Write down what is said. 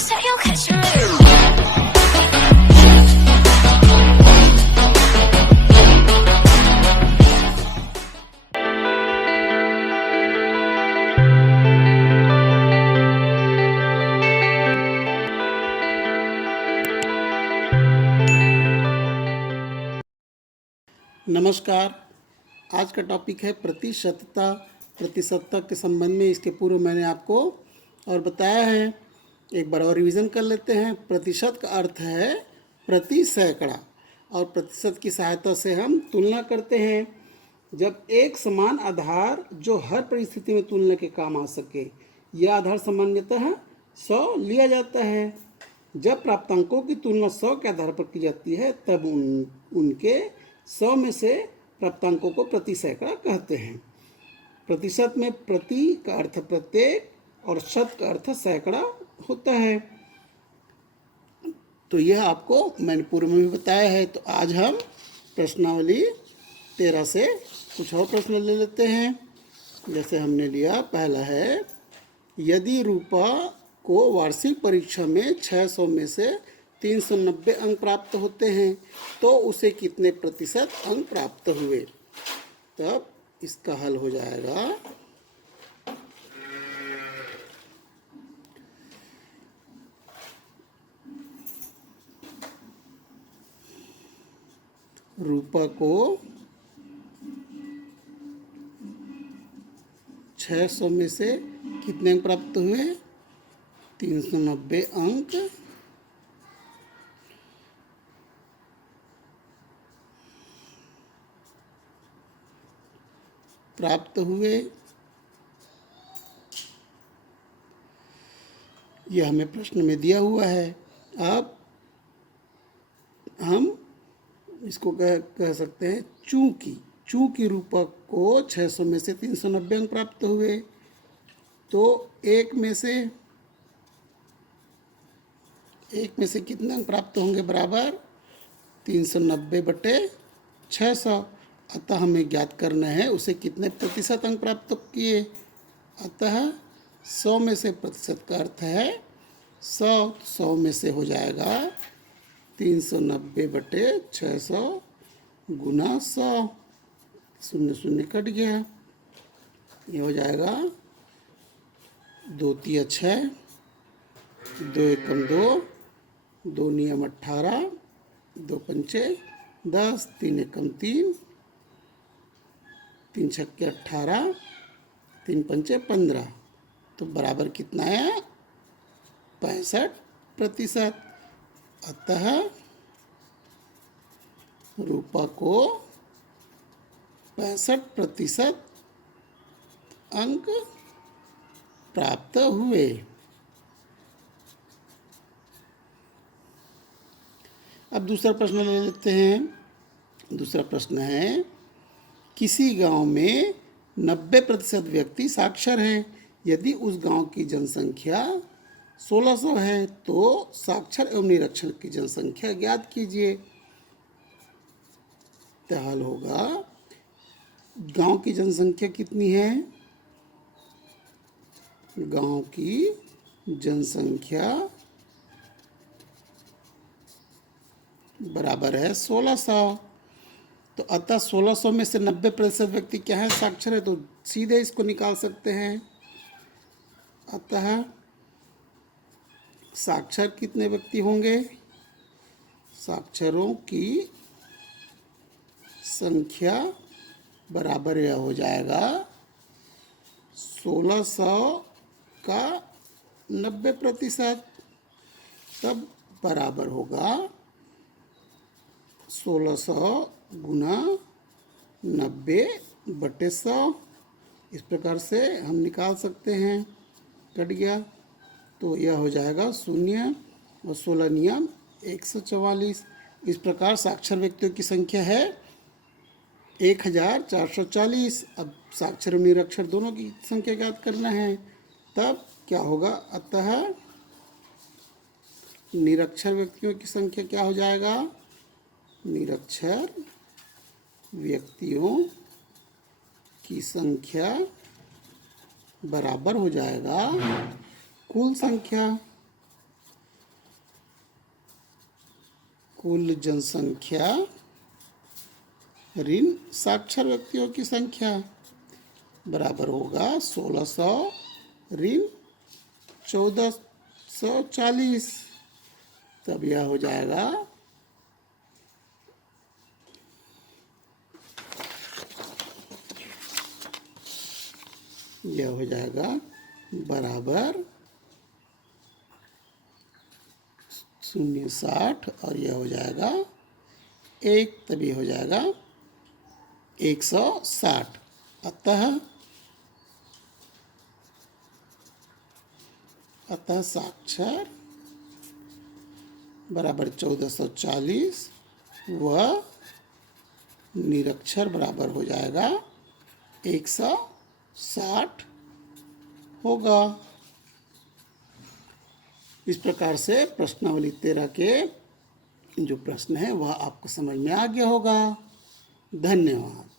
say you'll catch me. नमस्कार। आज का टॉपिक है प्रतिशतता। प्रतिशतता के संबंध में इसके पूर्व मैंने आपको और बताया है, एक बार और रिवीजन कर लेते हैं। प्रतिशत का अर्थ है प्रति सैकड़ा, और प्रतिशत की सहायता से हम तुलना करते हैं जब एक समान आधार जो हर परिस्थिति में तुलना के काम आ सके। यह आधार सामान्यतः 100 लिया जाता है। जब प्राप्तांकों की तुलना 100 के आधार पर की जाती है तब उनके 100 में से प्राप्तांकों को प्रति सैकड़ा कहते हैं। प्रतिशत में प्रति का अर्थ प्रत्येक और शत का अर्थ सैकड़ा होता है। तो यह आपको मैंने पूर्व में भी बताया है। तो आज हम प्रश्नावली 13 से कुछ और प्रश्न ले लेते हैं। जैसे हमने लिया, पहला है, यदि रूपा को वार्षिक परीक्षा में 600 में से 390 अंक प्राप्त होते हैं तो उसे कितने प्रतिशत अंक प्राप्त हुए। तब इसका हल हो जाएगा, रूपा को 600 में से कितने अंक प्राप्त हुए, 390 अंक प्राप्त हुए। यह हमें प्रश्न में दिया हुआ है। अब हम इसको कह सकते हैं चूंकि रूपा को 600 में से 390 अंक प्राप्त हुए तो एक में से कितने अंक प्राप्त होंगे, बराबर 390 बटे 600। अतः हमें ज्ञात करना है उसे कितने प्रतिशत अंक प्राप्त किए। अतः 100 में से प्रतिशत का अर्थ है 100 में से हो जाएगा 390 बटे 600 गुना 100। 0 कट गया, ये हो जाएगा 2 तिया 6, 2 एकम 2, 2 नियम 18, 2 पंचे 10, 3 एकम 3, 3 छक्के 18, 3 पंचे 15। तो बराबर कितना आया, 65%। अतः रूपा को 65% अंक प्राप्त हुए। अब दूसरा प्रश्न ले लेते हैं। दूसरा प्रश्न है, किसी गांव में 90% व्यक्ति साक्षर हैं। यदि उस गांव की जनसंख्या 1600 है तो साक्षर एवं निरक्षर की जनसंख्या ज्ञात कीजिए। तो हल होगा, गांव की जनसंख्या कितनी है, गांव की जनसंख्या बराबर है 1600। तो अतः 1600 में से 90% व्यक्ति क्या है, साक्षर है। तो सीधे इसको निकाल सकते हैं। अतः साक्षर कितने व्यक्ति होंगे, साक्षरों की संख्या बराबर यह हो जाएगा 1600 का 90%। तब बराबर होगा 1600 गुना 90 बटे 100। इस प्रकार से हम निकाल सकते हैं। कट गया, तो यह हो जाएगा 0 और 16 नियम 144। इस प्रकार साक्षर व्यक्तियों की संख्या है 1440। अब साक्षर और निरक्षर दोनों की संख्या ज्ञात करना है। तब क्या होगा, अतः निरक्षर व्यक्तियों की संख्या क्या हो जाएगा, निरक्षर व्यक्तियों की संख्या बराबर हो जाएगा कुल संख्या। कुल जनसंख्या ऋण साक्षर व्यक्तियों की संख्या बराबर होगा 1600 ऋण 1440। तब यह हो जाएगा बराबर 060 और यह हो जाएगा 1, तभी हो जाएगा 160। अतः साक्षर बराबर 1440 व निरक्षर बराबर हो जाएगा 160 होगा। इस प्रकार से प्रश्नावली 13 के जो प्रश्न है वह आपको समझ में आ गया होगा। धन्यवाद।